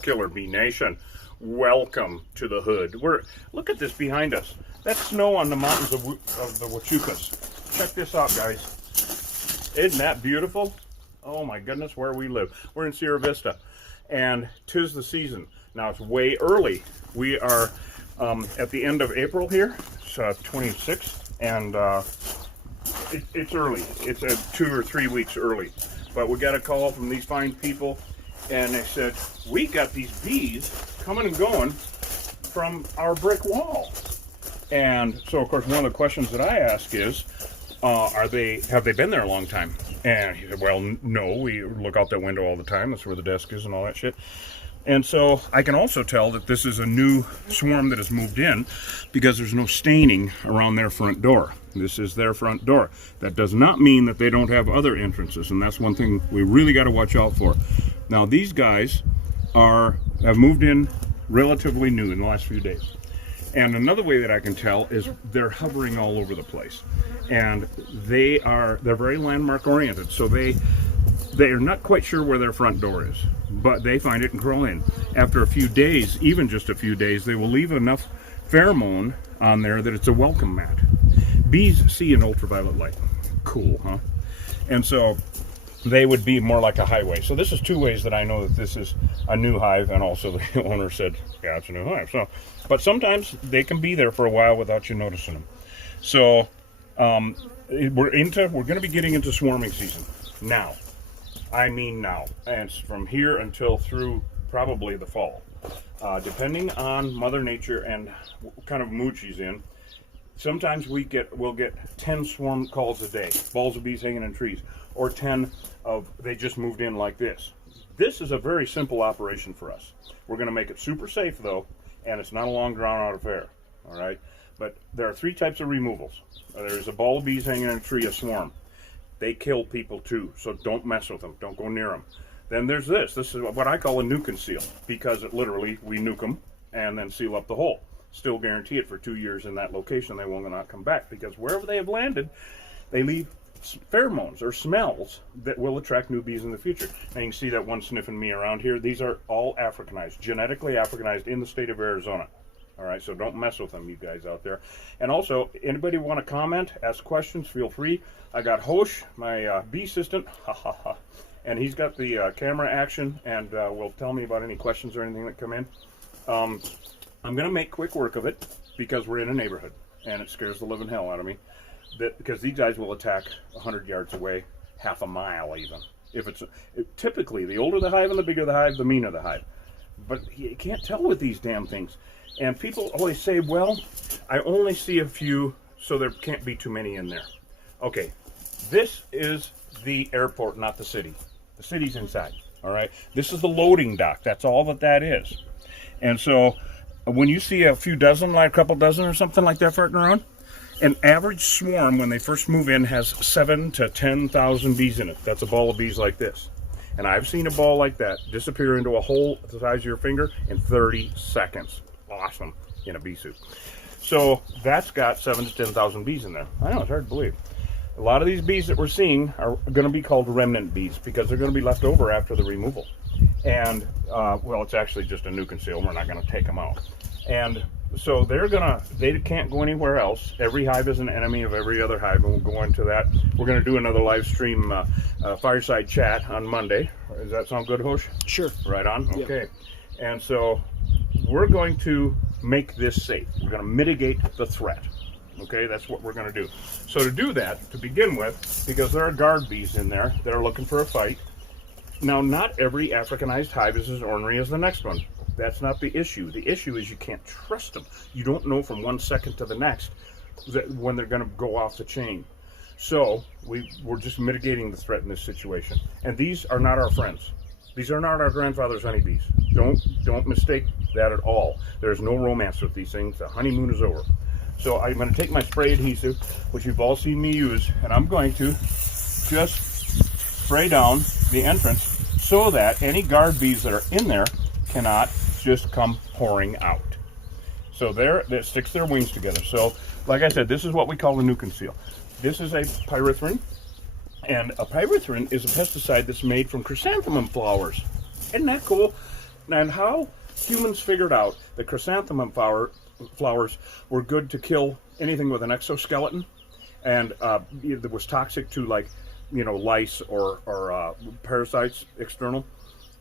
Killer Bee Nation. Welcome to the hood. Look at this behind us. That's snow on the mountains of the Huachucas. Check this out, guys. Isn't that beautiful? Oh my goodness, where we live. We're in Sierra Vista, and 'tis the season. Now it's way early. We are at the end of April here. It's 26th, and it's early. It's 2 or 3 weeks early. But we got a call from these fine people, and they said, we got these bees coming and going from our brick wall. And so, of course, one of the questions that I ask is, have they been there a long time? And he said, well, no, we look out that window all the time. That's where the desk is and all that shit. And so I can also tell that this is a new swarm that has moved in because there's no staining around their front door. This is their front door. That does not mean that they don't have other entrances, and that's one thing we really got to watch out for. Now, these guys have moved in relatively new in the last few days. And another way that I can tell is they're hovering all over the place. And they're very landmark oriented, so they are not quite sure where their front door is, but they find it and crawl in. After a few days, even just a few days, they will leave enough pheromone on there that it's a welcome mat. Bees see in ultraviolet light. Cool, huh? And so they would be more like a highway. So this is 2 ways that I know that this is a new hive, and also the owner said, yeah, it's a new hive. So, but sometimes they can be there for a while without you noticing them. So we're going to be getting into swarming season now. I mean now, and it's from here until through probably the fall, depending on Mother Nature and what kind of mood she's in. Sometimes we'll get 10 swarm calls a day, balls of bees hanging in trees, or 10 of they just moved in like this. This is a very simple operation for us. We're going to make it super safe though, and it's not a long drawn-out affair. All right, but there are 3 types of removals. There's a ball of bees hanging in a tree, a swarm. They kill people too, so don't mess with them. Don't go near them. Then there's this. This is what I call a nuke and seal, because it literally, we nuke them and then seal up the hole. Still guarantee it for 2 years in that location. They will not come back, because wherever they have landed, they leave pheromones or smells that will attract new bees in the future. Now you can see that one sniffing me around here. These are all Africanized, genetically Africanized in the state of Arizona. All right, so don't mess with them, you guys out there. And also, anybody want to comment, ask questions, feel free. I got Hosh, my bee assistant, and he's got the camera action, and will tell me about any questions or anything that come in. I'm going to make quick work of it, because we're in a neighborhood, and it scares the living hell out of me. Because these guys will attack 100 yards away, half a mile even. Typically, the older the hive and the bigger the hive, the meaner the hive. But you can't tell with these damn things. And people always say, well, I only see a few, so there can't be too many in there. Okay, this is the airport, not the city. The city's inside, all right? This is the loading dock. That's all that is. And so when you see a few dozen, like a couple dozen or something like that farting around, an average swarm when they first move in has 7,000 to 10,000 bees in it. That's a ball of bees like this. And I've seen a ball like that disappear into a hole the size of your finger in 30 seconds. Awesome, in a bee suit. So that's got 7,000 to 10,000 bees in there. I know, it's hard to believe. A lot of these bees that we're seeing are going to be called remnant bees, because they're going to be left over after the removal. And, well, it's actually just a nuke and seal. We're not going to take them out. And so they can't go anywhere else. Every hive is an enemy of every other hive, and we'll go into that. We're going to do another live stream fireside chat on Monday. Does that sound good, Hosh? Sure. Right on? Yep. Okay. And so we're going to make this safe. We're going to mitigate the threat. Okay, that's what we're going to do. So to do that, to begin with, because there are guard bees in there that are looking for a fight. Now, not every Africanized hive is as ornery as the next one. That's not the issue. The issue is you can't trust them. You don't know from 1 second to the next when they're going to go off the chain. So we're just mitigating the threat in this situation. And these are not our friends. These are not our grandfather's honeybees. Don't mistake that at all. There's no romance with these things. The honeymoon is over. So I'm going to take my spray adhesive, which you've all seen me use, and I'm going to just spray down the entrance so that any guard bees that are in there cannot just come pouring out. So that sticks their wings together. So, like I said, this is what we call a nuke and seal. This is a pyrethrin, and a pyrethrin is a pesticide that's made from chrysanthemum flowers. Isn't that cool? And how humans figured out that chrysanthemum flowers were good to kill anything with an exoskeleton, and that was toxic to, like, lice or parasites external,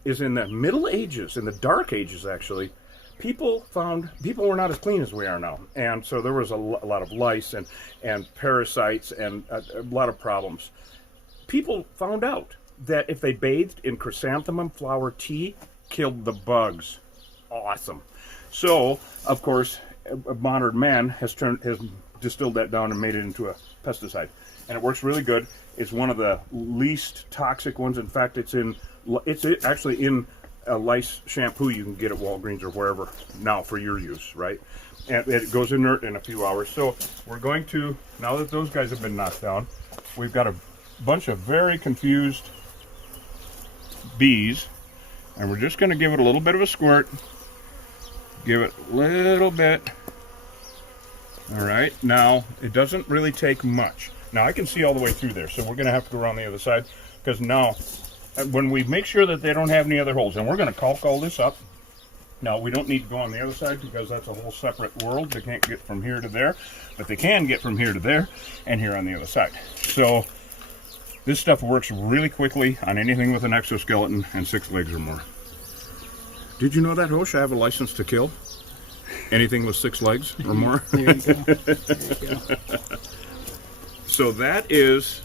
is in the Middle Ages, in the Dark Ages actually. People were not as clean as we are now, and so there was a lot of lice and parasites and a lot of problems. People found out that if they bathed in chrysanthemum flower tea, killed the bugs. Awesome. So, of course, modern man has distilled that down and made it into a pesticide, and it works really good. It's one of the least toxic ones. In fact, it's actually in a lice shampoo you can get at Walgreens or wherever now for your use, right? And it goes inert in a few hours. So we're going to, now that those guys have been knocked down, we've got a bunch of very confused bees, and we're just going to give it a little bit of a squirt. Give it a little bit. All right, now it doesn't really take much. Now I can see all the way through there, so we're going to have to go around the other side, because now when we make sure that they don't have any other holes, and we're going to caulk all this up. Now we don't need to go on the other side because that's a whole separate world. They can't get from here to there, but they can get from here to there and here on the other side. So this stuff works really quickly on anything with an exoskeleton and 6 legs or more. Did you know that, Hosh? I have a license to kill anything with 6 legs or more. There you go. There you go. So that is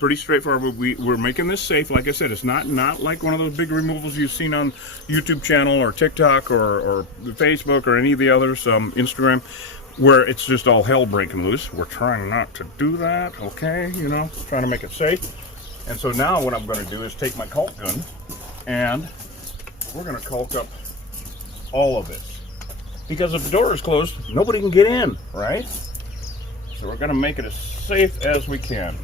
pretty straightforward. We're making this safe. Like I said, it's not like one of those big removals you've seen on YouTube channel or TikTok or Facebook or any of the others, Instagram, where it's just all hell breaking loose. We're trying not to do that, okay? Trying to make it safe. And so now what I'm going to do is take my caulk gun, and we're going to caulk up all of this. Because if the door is closed, nobody can get in, right? So we're going to make it as safe as we can.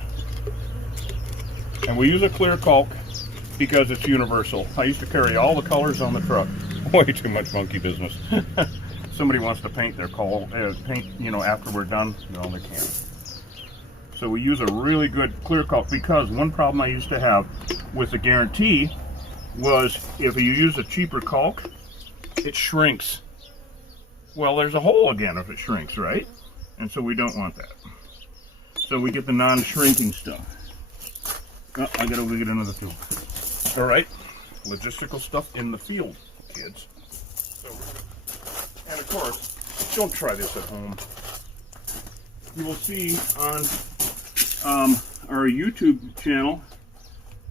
And we use a clear caulk because it's universal. I used to carry all the colors on the truck. Way too much monkey business. Somebody wants to paint their paint, after we're done. No, they can't. So we use a really good clear caulk, because one problem I used to have with the guarantee was if you use a cheaper caulk, it shrinks. Well, there's a hole again if it shrinks, right? And so we don't want that. So we get the non-shrinking stuff. Oh, I gotta go get another tool. All right, logistical stuff in the field, kids. So, and of course, don't try this at home. You will see on our YouTube channel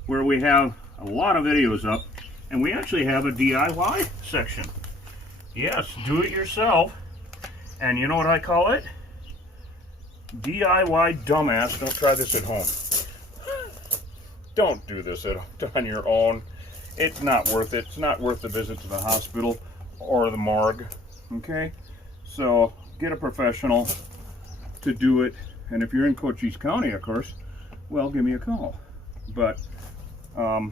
where we have a lot of videos up, and we actually have a DIY section. Yes, do it yourself. And you know what I call it? DIY dumbass. Don't try this at home. Don't do this on your own. It's not worth it. It's not worth the visit to the hospital or the morgue. Okay? So get a professional to do it. And if you're in Cochise County, of course, well, give me a call. But now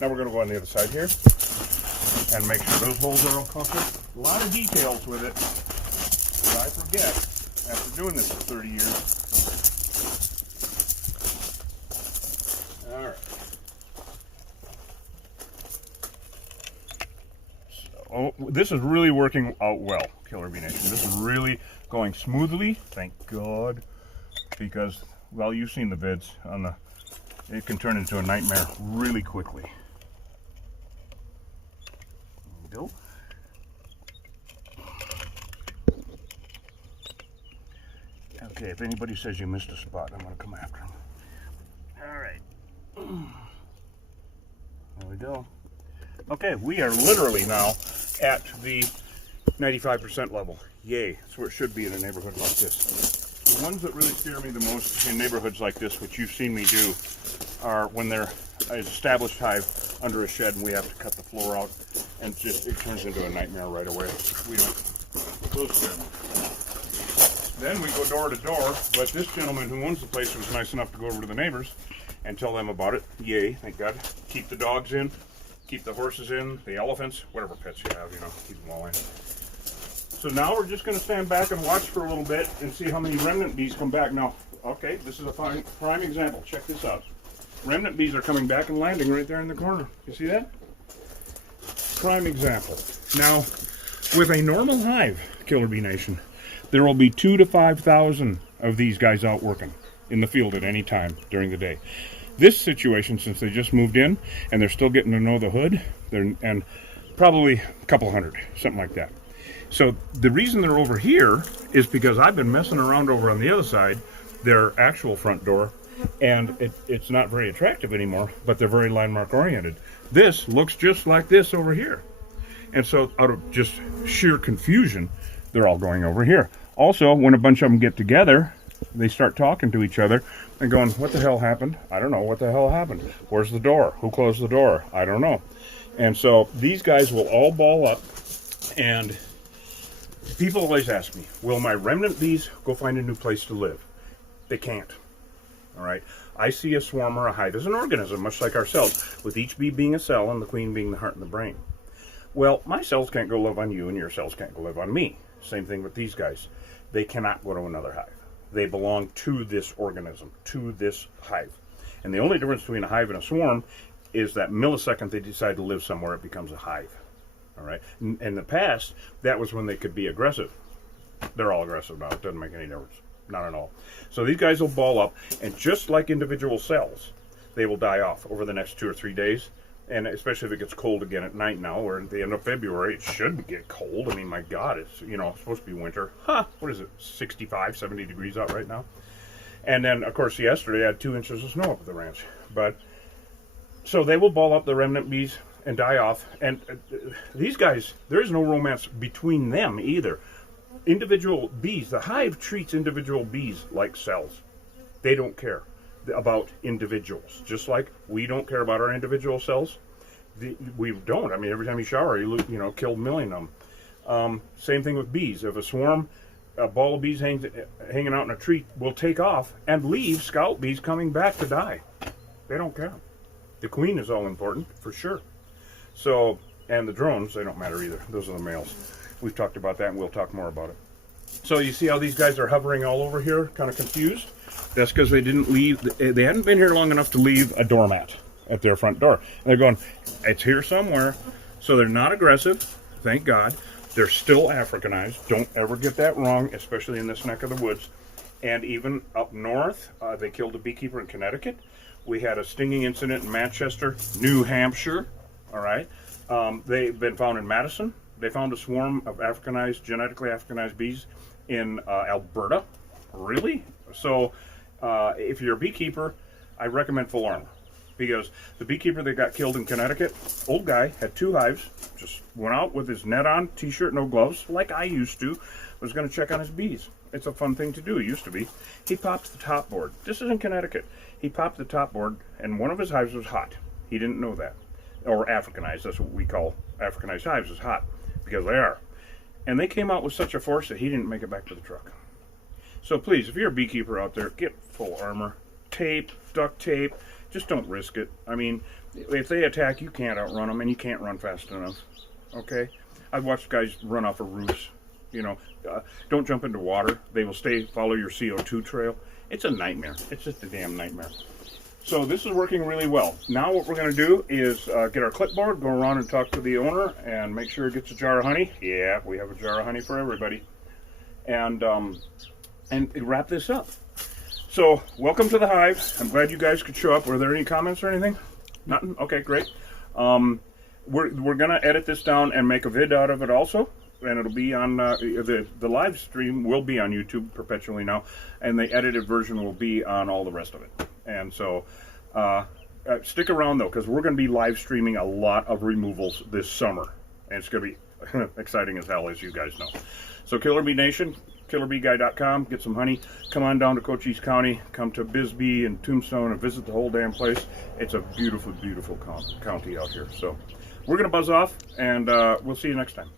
we're going to go on the other side here and make sure those holes are all covered. A lot of details with it. But I forget after doing this for 30 years. All right. So, this is really working out well, Killer Bee Nation. This is really going smoothly, thank God, because, well, you've seen the vids on the. It can turn into a nightmare really quickly. There we go. Okay, if anybody says you missed a spot, I'm going to come after them. All right. There we go. Okay, we are literally now at the 95% level. Yay, that's where it should be in a neighborhood like this. The ones that really scare me the most in neighborhoods like this, which you've seen me do, are when they're an established hive under a shed and we have to cut the floor out, and it turns into a nightmare right away. We don't close them. Then we go door to door, but this gentleman who owns the place was nice enough to go over to the neighbors and tell them about it. Yay, thank God. Keep the dogs in, keep the horses in, the elephants, whatever pets you have, keep them all in. So now we're just going to stand back and watch for a little bit and see how many remnant bees come back. Now, okay, this is a prime example. Check this out. Remnant bees are coming back and landing right there in the corner. You see that? prime example. Now, with a normal hive, Killer Bee Nation, there will be 2,000 to 5,000 of these guys out working in the field at any time during the day. This situation, since they just moved in and they're still getting to know the hood, and probably a couple hundred, something like that. So the reason they're over here is because I've been messing around over on the other side, their actual front door, and it's not very attractive anymore, but they're very landmark oriented. This looks just like this over here. And so out of just sheer confusion, they're all going over here. Also, when a bunch of them get together, they start talking to each other and going, what the hell happened? I don't know what the hell happened. Where's the door? Who closed the door? I don't know. And so these guys will all ball up, and people always ask me, will my remnant bees go find a new place to live? They can't. All right. I see a swarm or a hive as an organism, much like ourselves, with each bee being a cell and the queen being the heart and the brain. Well, my cells can't go live on you, and your cells can't go live on me. Same thing with these guys. They cannot go to another hive. They belong to this organism, to this hive. And the only difference between a hive and a swarm is that millisecond they decide to live somewhere, it becomes a hive. All right. In the past, that was when they could be aggressive. They're all aggressive now. It doesn't make any difference. Not at all. So these guys will ball up, and just like individual cells, they will die off over the next 2 or 3 days. And especially if it gets cold again at night now, or at the end of February, it should get cold. I mean, my God, it's, supposed to be winter. What is it, 65, 70 degrees out right now? And then, of course, yesterday I had 2 inches of snow up at the ranch. But, so they will ball up the remnant bees and die off. And these guys, there is no romance between them either. Individual bees, the hive treats individual bees like cells. They don't care about individuals, just like we don't care about our individual cells. We don't. I mean, every time you shower, you kill a million of them. Same thing with bees. If a swarm, a ball of bees hanging out in a tree will take off and leave scout bees coming back to die. They don't care. The queen is all important, for sure. So, and the drones, they don't matter either. Those are the males. We've talked about that, and we'll talk more about it. So you see how these guys are hovering all over here, kind of confused? That's because they didn't leave. They hadn't been here long enough to leave a doormat at their front door. And they're going, it's here somewhere. So they're not aggressive, thank God. They're still Africanized. Don't ever get that wrong, especially in this neck of the woods. And even up north, they killed a beekeeper in Connecticut. We had a stinging incident in Manchester, New Hampshire. All right. They've been found in Madison. They found a swarm of genetically Africanized bees in Alberta. Really? So if you're a beekeeper, I recommend full armor, because the beekeeper that got killed in Connecticut, old guy, had 2 hives, just went out with his net on, t-shirt, no gloves, like I used to, was going to check on his bees. It's a fun thing to do, it used to be. He popped the top board. This is in Connecticut. He popped the top board, and one of his hives was hot. He didn't know that. Or Africanized, that's what we call Africanized hives, is hot, because they are. And they came out with such a force that he didn't make it back to the truck. So please, if you're a beekeeper out there, get full armor, tape, duct tape. Just don't risk it. I mean, if they attack, you can't outrun them, and you can't run fast enough. Okay? I've watched guys run off of roofs. Don't jump into water. They will follow your CO2 trail. It's a nightmare. It's just a damn nightmare. So this is working really well. Now what we're going to do is get our clipboard, go around and talk to the owner, and make sure he gets a jar of honey. Yeah, we have a jar of honey for everybody. And wrap this up. So, welcome to the hive. I'm glad you guys could show up. Were there any comments or anything? Nothing? Okay, great. We're going to edit this down and make a vid out of it also. And it'll be on, the live stream will be on YouTube perpetually now. And the edited version will be on all the rest of it. And so, stick around though, because we're going to be live streaming a lot of removals this summer. And it's going to be exciting as hell, as you guys know. So, Killer Bee Nation, killerbeeguy.com, get some honey. Come on down to Cochise County, come to Bisbee and Tombstone and visit the whole damn place. It's a beautiful, beautiful county out here. So, we're going to buzz off, and we'll see you next time.